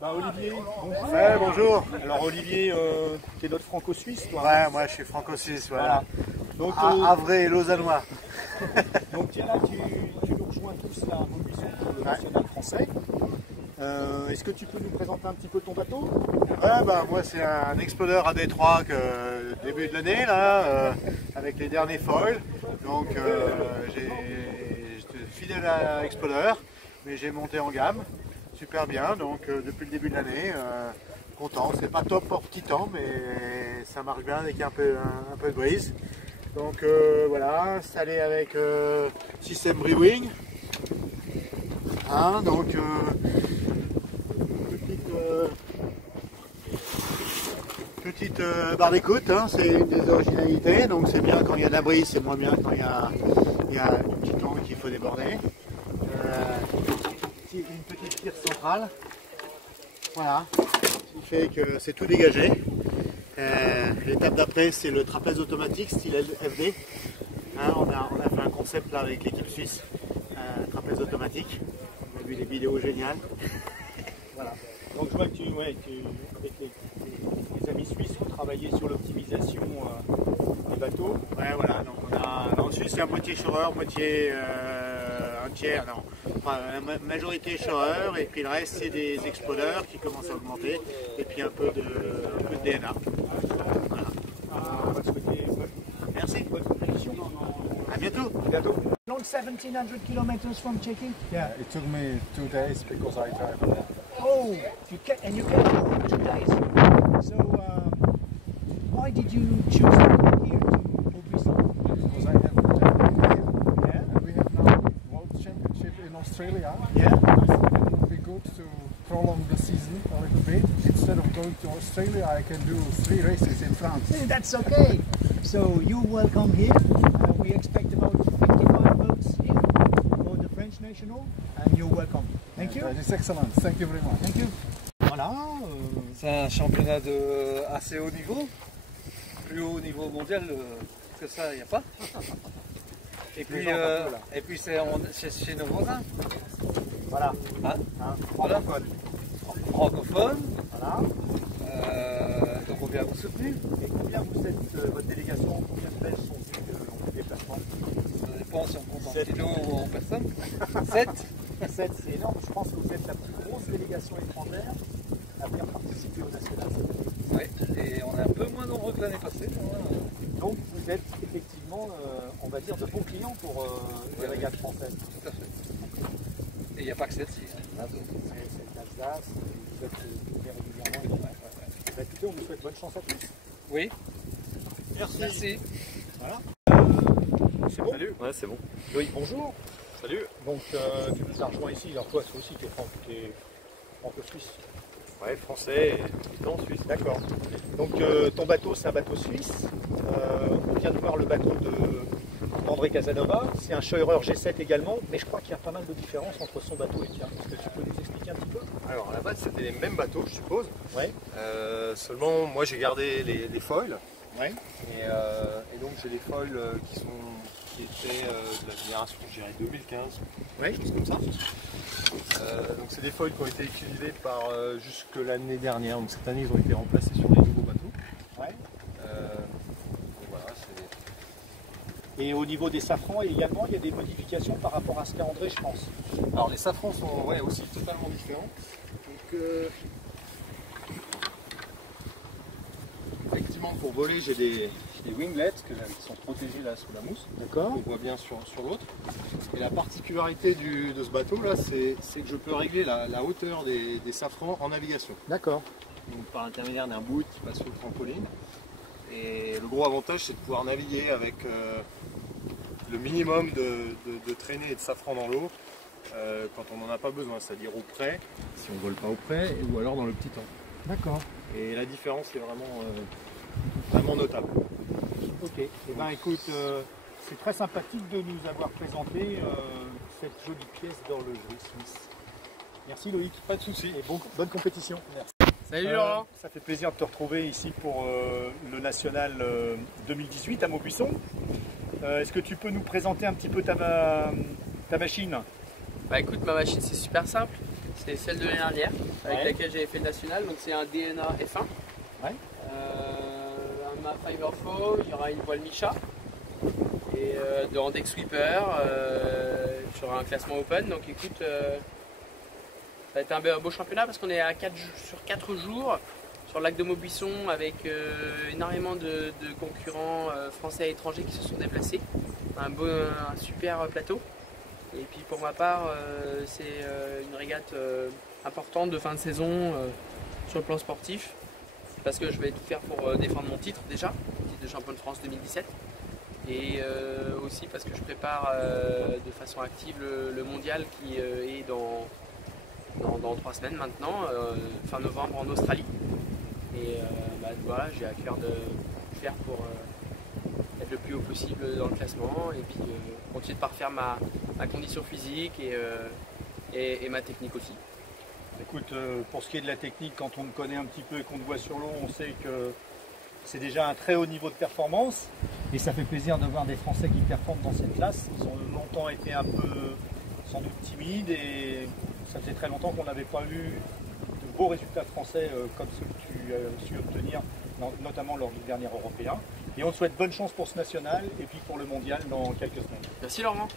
Olivier, bonjour. Ouais, bonjour. Alors Olivier, tu es notre franco-suisse, toi? Ouais, moi je suis franco-suisse, voilà. Donc, Havrais et Lausannois. donc tiens là, tu nous rejoins tous là à Maubuisson pour le national français. Est-ce que tu peux nous présenter un petit peu ton bateau? Ouais, bah moi c'est un Explorer à Détroit que début de l'année là, avec les derniers foils. Donc j'étais fidèle à Explorer, mais j'ai monté en gamme, super bien. Donc depuis le début de l'année, content. C'est pas top pour petit temps, mais ça marche bien avec un peu de brise. Donc voilà, installé avec système Brewing. Hein, donc petite barre d'écoute, hein, c'est une des originalités, donc c'est bien quand il y a de la brise, c'est moins bien quand il y a une petite langue qu'il faut déborder. Une petite tire centrale, voilà, qui fait que c'est tout dégagé. L'étape d'après c'est le trapèze automatique style FD. Hein, on a fait un concept là avec l'équipe suisse, trapèze automatique. On a vu des vidéos géniales. Voilà. Donc je vois que avec les amis suisses, vous travaillez sur l'optimisation des bateaux. Ouais, voilà. Donc on a en Suisse c'est à moitié Shorer, moitié un tiers, non. Enfin, la majorité Shorer et puis le reste c'est des explodeurs qui commencent à augmenter et puis un peu de DNA. Voilà. Merci. Bonne compétition. À bientôt. À bientôt. Long 1700 kilometers from Czechia? Yeah, it took me 2 days because I drive a lot. Oh, you came in 2 days. So, why did you choose to come here to Maubuisson? Because I have a family here. Yeah. And we have now World Championship in Australia. Yeah. I thought it would be good to prolong the season a little bit. Instead of going to Australia, I can do 3 races in France. That's okay. So you're welcome here. We expect about 55 boats here for the French National, and you're welcome. Thank you. That is excellent. Thank you very much. Thank you. Voilà. C'est un championnat de assez haut niveau, plus haut niveau mondial que ça, il n'y a pas. Et puis c'est chez nos voisins. Voilà. Hein? Voilà. Francophone. Voilà. Donc on vient vous soutenir. Et combien vous êtes, votre délégation, combien de Belges sont venus en déplacement? Ça dépend si on compte en 7 kilos ou en personnes. 7. 7, c'est énorme. Je pense que vous êtes la plus grosse délégation étrangère à venir participer au national. Oui, et on est un peu moins nombreux que l'année passée. Donc vous êtes effectivement, on va dire, de bons clients pour les régates françaises. Tout à fait. Et il n'y a pas que celle-ci. C'est l'Alsace, vous êtes régulièrement. Bah, écoutez, on vous souhaite bonne chance à tous. Oui. Merci. Voilà. C'est bon? Salut, ouais c'est bon. Loïc, bonjour. Salut. Donc tu nous as rejoint ici, alors toi aussi tu es franco-suisse. Ouais, français et habitant suisse. D'accord. Donc ton bateau c'est un bateau suisse. On vient de voir le bateau d'André Casanova. C'est un Scheurer G7 également, mais je crois qu'il y a pas mal de différences entre son bateau et le tien. Est-ce que tu peux nous expliquer un petit peu? Alors à la base c'était les mêmes bateaux je suppose. Ouais. Seulement moi j'ai gardé les foils. Ouais. Et donc j'ai les foils qui étaient de la génération je dirais 2015. Ouais. Quelque chose comme ça. Donc c'est des foils qui ont été utilisés par jusque l'année dernière. Donc cette année ils ont été remplacés sur les nouveaux bateaux. Ouais. Voilà, Et au niveau des safrans également, il y a des modifications par rapport à ce qu'a André, je pense. alors les safrans sont aussi totalement différents. Donc, effectivement pour voler j'ai des winglets qui sont protégés là sous la mousse. D'accord. On voit bien sur l'autre. Et la particularité de ce bateau là, c'est que je peux régler la hauteur des safrans en navigation. D'accord. Donc par l'intermédiaire d'un boot qui passe sur le trampoline. Et le gros avantage c'est de pouvoir naviguer avec le minimum de traînée et de safran dans l'eau quand on n'en a pas besoin, c'est-à-dire au près, si on ne vole pas au près, ou alors dans le petit temps. D'accord. Et la différence est vraiment notable. Ok. Eh ben écoute, c'est très sympathique de nous avoir présenté cette jolie pièce d'horlogerie suisse. Merci Loïc. Pas de soucis. Et bonne compétition. Merci. Salut Laurent. Ça fait plaisir de te retrouver ici pour le National 2018 à Maubuisson. Est-ce que tu peux nous présenter un petit peu ta machine? Bah écoute, ma machine c'est super simple. C'est celle de l'année dernière, avec laquelle j'avais fait le national. Donc c'est un DNA F1. Ouais. Un mât Fiberflow, il y aura une voile Micha. Et de Handex Sweeper, j'aurai un classement open. Donc écoute, ça va être un beau championnat parce qu'on est à sur 4 jours sur le lac de Maubuisson avec énormément de concurrents français et étrangers qui se sont déplacés. Un super plateau. Et puis pour ma part, c'est une régate importante de fin de saison sur le plan sportif. Parce que je vais tout faire pour défendre mon titre déjà, le titre de champion de France 2017. Et aussi parce que je prépare de façon active le mondial qui est dans 3 semaines maintenant, fin novembre en Australie. Et voilà, j'ai à cœur de faire pour être le plus haut possible dans le classement et puis continuer de parfaire ma condition physique et ma technique aussi. Écoute, pour ce qui est de la technique, quand on me connaît un petit peu et qu'on te voit sur l'eau, on sait que c'est déjà un très haut niveau de performance. Et ça fait plaisir de voir des Français qui performent dans cette classe. Ils ont longtemps été un peu, sans doute, timides et ça faisait très longtemps qu'on n'avait pas eu de beaux résultats français comme ceux que tu as su obtenir, notamment lors du dernier européen. Et on te souhaite bonne chance pour ce national et puis pour le mondial dans quelques semaines. Merci Laurent.